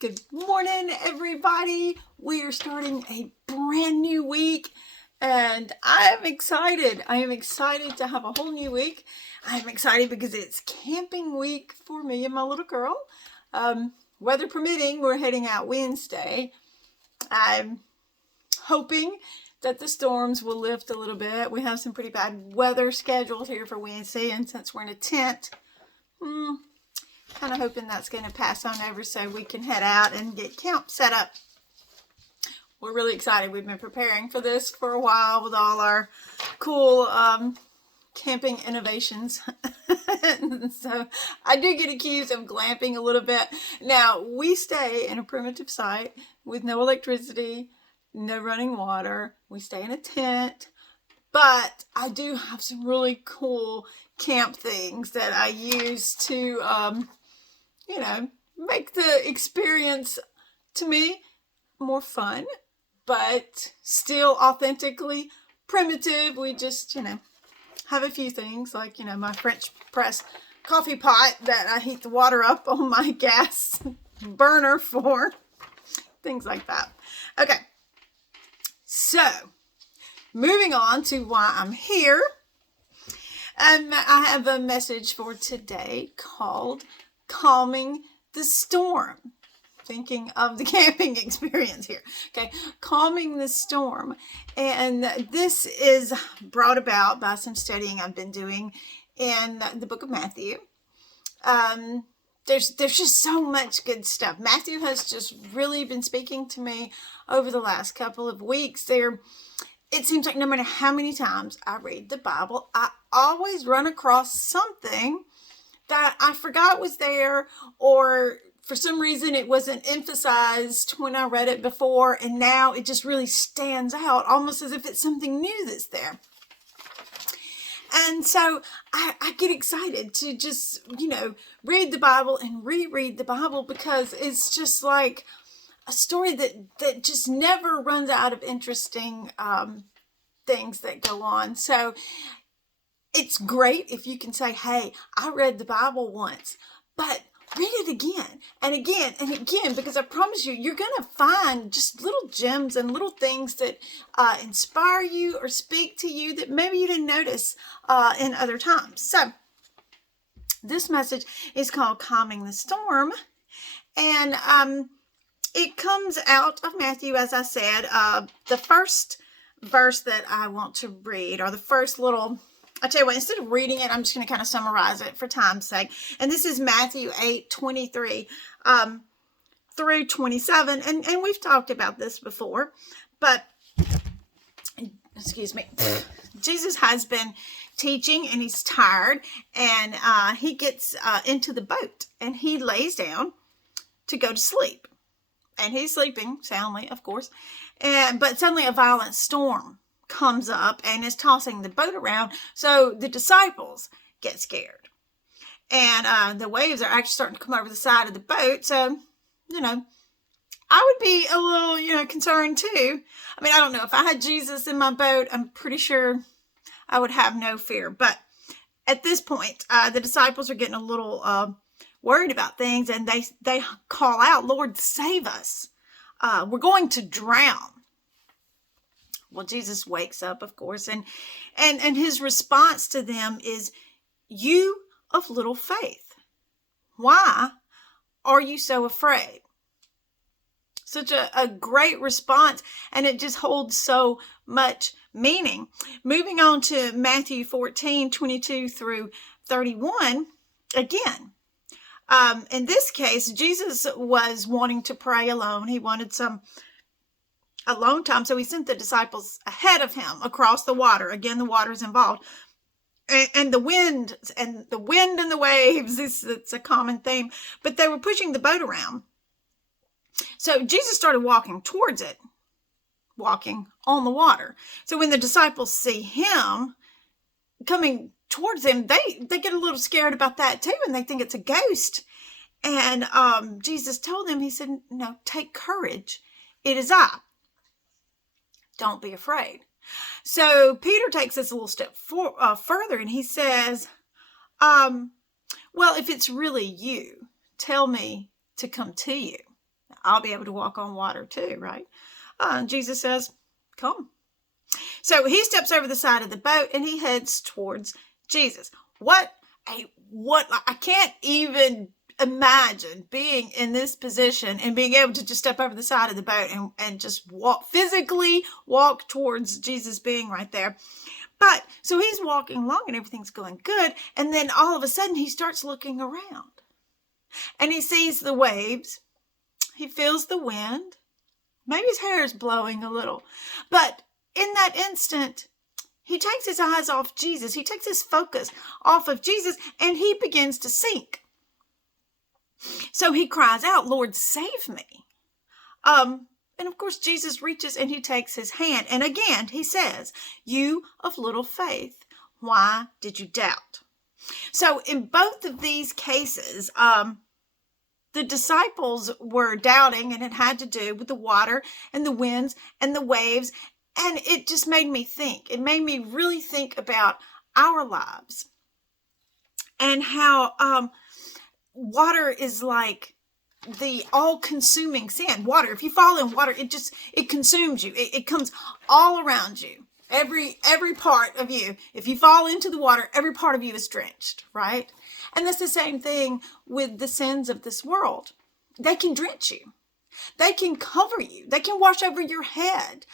Good morning, everybody. We are starting a brand new week, and I am excited. I am excited to have a whole new week. I am excited because it's camping week for me and my little girl. Weather permitting, we're heading out Wednesday. I'm hoping that the storms will lift a little bit. We have some pretty bad weather scheduled here for Wednesday, and since we're in a tent, kind of hoping that's going to pass on over so we can head out and get camp set up. We're really excited. We've been preparing for this for a while with all our cool camping innovations. So I do get accused of glamping a little bit. Now, we stay in a primitive site with no electricity, no running water. We stay in a tent. But I do have some really cool camp things that I use to, make the experience, to me, more fun, but still authentically primitive. We just, have a few things like, my French press coffee pot that I heat the water up on my gas burner for. Things like that. Okay. So, moving on to why I'm here. I have a message for today called Calming the Storm. Thinking of the camping experience here. Okay, calming the storm. And this is brought about by some studying I've been doing in the book of Matthew. There's just so much good stuff. Matthew has just really been speaking to me over the last couple of weeks. It seems like no matter how many times I read the Bible, I always run across something that I forgot was there, or for some reason it wasn't emphasized when I read it before, and now it just really stands out, almost as if it's something new that's there. And so I get excited to just, read the Bible and reread the Bible, because it's just like a story that just never runs out of interesting things that go on. So it's great if you can say, hey, I read the Bible once, but read it again and again and again, because I promise you, you're going to find just little gems and little things that inspire you or speak to you that maybe you didn't notice in other times. So this message is called Calming the Storm, and it comes out of Matthew, as I said. The first verse that I want to read, or the first little, I tell you what, instead of reading it, I'm just going to kind of summarize it for time's sake. And this is Matthew 8:23 through 27. And we've talked about this before, but, excuse me, Jesus has been teaching and he's tired, and he gets into the boat and he lays down to go to sleep. And he's sleeping soundly, of course. But suddenly a violent storm comes up and is tossing the boat around. So the disciples get scared. And the waves are actually starting to come over the side of the boat. So, I would be a little, concerned too. I mean, I don't know. If I had Jesus in my boat, I'm pretty sure I would have no fear. But at this point, the disciples are getting a little worried about things, and they call out, Lord, save us. We're going to drown. Well, Jesus wakes up, of course, and his response to them is, you of little faith, why are you so afraid? Such a great response, and it just holds so much meaning. Moving on to Matthew 14:22 through 31, again. In this case, Jesus was wanting to pray alone. He wanted some alone time, so he sent the disciples ahead of him across the water. Again, the water is involved. And the wind and the waves, it's a common theme, but they were pushing the boat around. So Jesus started walking towards it, walking on the water. So when the disciples see him coming towards them, they get a little scared about that too, and they think it's a ghost. And Jesus told them, he said, no, take courage. It is I. Don't be afraid. So Peter takes this a little step further, and he says, well, if it's really you, tell me to come to you. Now, I'll be able to walk on water too, right? And Jesus says, come. So he steps over the side of the boat and he heads towards Jesus. I can't even imagine being in this position and being able to just step over the side of the boat and just physically walk towards Jesus being right there. But so he's walking along and everything's going good. And then all of a sudden he starts looking around and he sees the waves. He feels the wind. Maybe his hair is blowing a little. But in that instant, he takes his eyes off Jesus. He takes his focus off of Jesus and he begins to sink. So he cries out, Lord, save me. And of course, Jesus reaches and he takes his hand. And again, he says, you of little faith, why did you doubt? So in both of these cases, the disciples were doubting, and it had to do with the water and the winds and the waves. And it just made me think. It made me really think about our lives and how water is like the all-consuming sin. Water, if you fall in water, it consumes you. It comes all around you. Every part of you. If you fall into the water, every part of you is drenched, right? And that's the same thing with the sins of this world. They can drench you. They can cover you. They can wash over your head.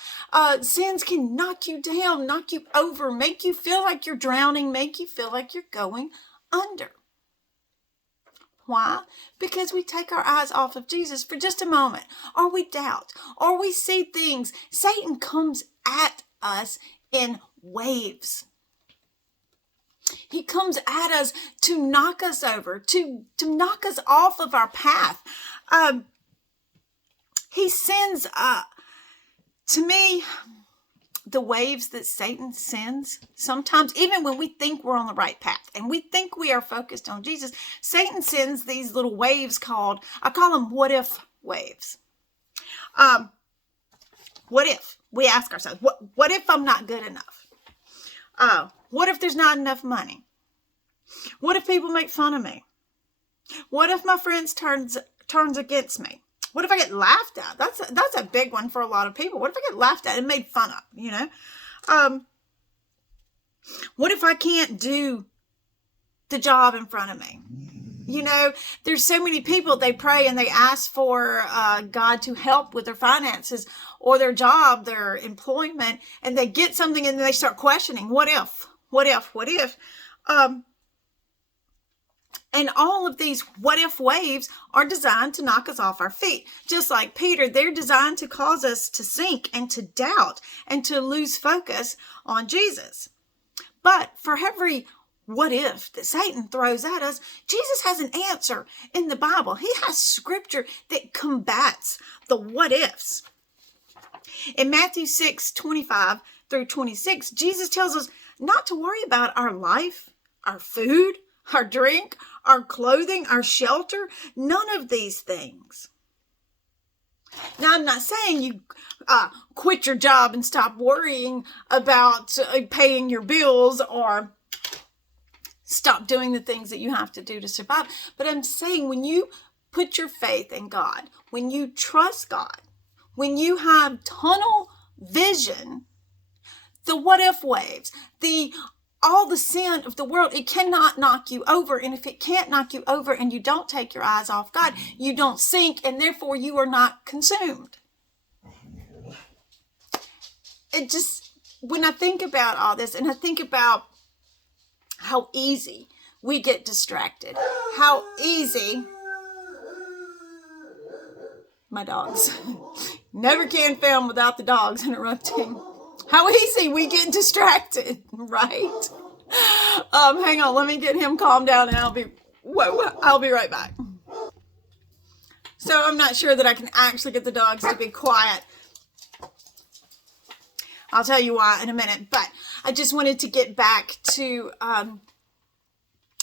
Sins can knock you down, knock you over, make you feel like you're drowning, make you feel like you're going under. Why? Because we take our eyes off of Jesus for just a moment, or we doubt, or we see things. Satan comes at us in waves. He comes at us to knock us over, to knock us off of our path. He sends, to me, the waves that Satan sends, sometimes, even when we think we're on the right path and we think we are focused on Jesus, Satan sends these little waves I call them what if waves. What if? We ask ourselves, what if I'm not good enough? What if there's not enough money? What if people make fun of me? What if my friends turns against me? What if I get laughed at? That's a big one for a lot of people. What if I get laughed at and made fun of, What if I can't do the job in front of me? There's so many people, they pray and they ask for God to help with their finances or their job, their employment, and they get something and then they start questioning, what if? And all of these what if waves are designed to knock us off our feet. Just like Peter, they're designed to cause us to sink and to doubt and to lose focus on Jesus. But for every what if that Satan throws at us, Jesus has an answer in the Bible. He has scripture that combats the what ifs. In Matthew 6:25 through 26, Jesus tells us not to worry about our life, our food, our drink, our clothing, our shelter, none of these things. Now, I'm not saying you quit your job and stop worrying about paying your bills or stop doing the things that you have to do to survive. But I'm saying when you put your faith in God, when you trust God, when you have tunnel vision, the what if waves, all the sin of the world, it cannot knock you over. And if it can't knock you over and you don't take your eyes off God, you don't sink, and therefore you are not consumed. When I think about all this, and I think about how easy we get distracted, how easy, my dogs, never can film without the dogs interrupting. How easy we get distracted, right? Hang on, let me get him calmed down and I'll be right back. So I'm not sure that I can actually get the dogs to be quiet. I'll tell you why in a minute, but I just wanted to get back to,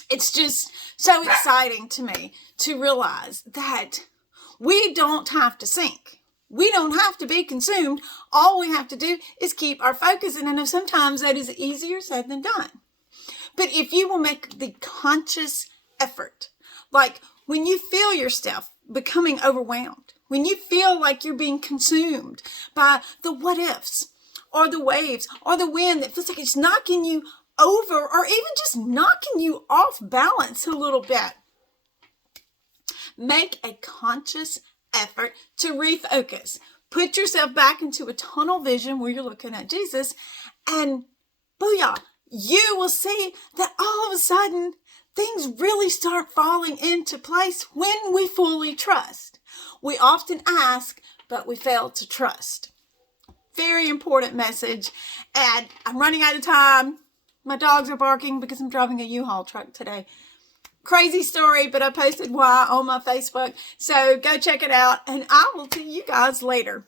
it's just so exciting to me to realize that we don't have to sink. We don't have to be consumed. All we have to do is keep our focus. And I know sometimes that is easier said than done. But if you will make the conscious effort, like when you feel yourself becoming overwhelmed, when you feel like you're being consumed by the what ifs or the waves or the wind that feels like it's knocking you over or even just knocking you off balance a little bit, make a conscious effort to refocus. Put yourself back into a tunnel vision where you're looking at Jesus, and booyah, you will see that all of a sudden things really start falling into place when we fully trust. We often ask, but we fail to trust. Very important message. And I'm running out of time. My dogs are barking because I'm driving a U-Haul truck today. Crazy story, but I posted why on my Facebook. So go check it out, and I will see you guys later.